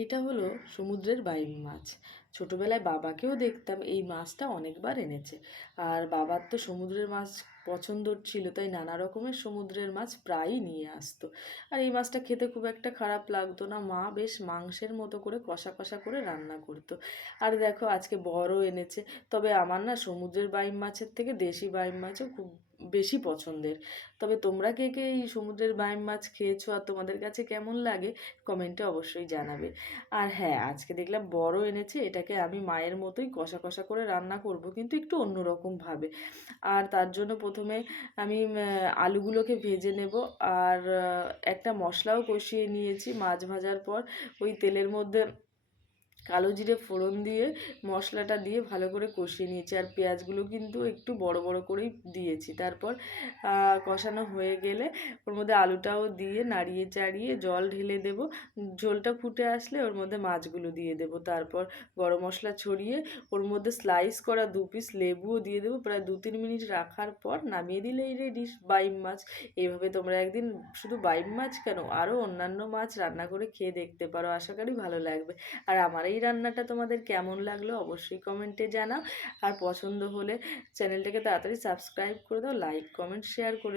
এটা হলো সমুদ্রের বাইম মাছ। ছোটবেলায় বাবাকেও দেখতাম এই মাছটা অনেকবার এনেছে। আর বাবার তো সমুদ্রের মাছ পছন্দর ছিল, তাই নানা রকমের সমুদ্রের মাছ প্রায়ই নিয়ে আসতো। আর এই মাছটা খেতে খুব একটা খারাপ লাগতো না, মা বেশ মাংসের মতো করে কষা কষা করে রান্না করতো। আর দেখো আজকে বড়ও এনেছে। তবে আমার না সমুদ্রের বাইম মাছের থেকে দেশি বাইম মাছও খুব বেশি পছন্দের। তবে তোমরা কে কে এই সমুদ্রের বাইম মাছ খেয়েছো আর তোমাদের কাছে কেমন লাগে কমেন্টে অবশ্যই জানাবে। আর হ্যাঁ, আজকে দেখলাম বড় এনেছে, এটাকে আমি মায়ের মতোই কষা কষা করে রান্না করব, কিন্তু একটু অন্যরকম ভাবে। আর তার জন্য প্রথমে আমি আলুগুলোকে ভেজে নেব। আর একটা মশলাও কষিয়ে নিয়েছি মাছ ভাজার পর। ওই তেলের মধ্যে কালো জিরে ফোড়ন দিয়ে মশলাটা দিয়ে ভালো করে কষিয়ে নিয়েছি। আর পেঁয়াজগুলো কিন্তু একটু বড় বড় করেই দিয়েছি। তারপর কষানো হয়ে গেলে ওর মধ্যে আলুটাও দিয়ে নাড়িয়ে চাড়িয়ে জল ঢেলে দেব। ঝোলটা ফুটে আসলে ওর মধ্যে মাছগুলো দিয়ে দেব। তারপর গরম মশলা ছড়িয়ে ওর মধ্যে স্লাইস করা 2 পিস লেবুও দিয়ে দেবো। প্রায় 2-3 মিনিট রাখার পর নামিয়ে দিলেই রেডি বাইম মাছ। এইভাবে তোমরা একদিন শুধু বাইম মাছ কেন, আরও অন্যান্য মাছ রান্না করে খেয়ে দেখতে পারো, আশা করি ভালো লাগবে। আর আমার এই রান্নাটা তোমাদের কেমন লাগলো অবশ্যই কমেন্টে জানাও। আর পছন্দ হলে চ্যানেলটাকে তাড়াতাড়ি সাবস্ক্রাইব করে দাও, লাইক কমেন্ট শেয়ার করে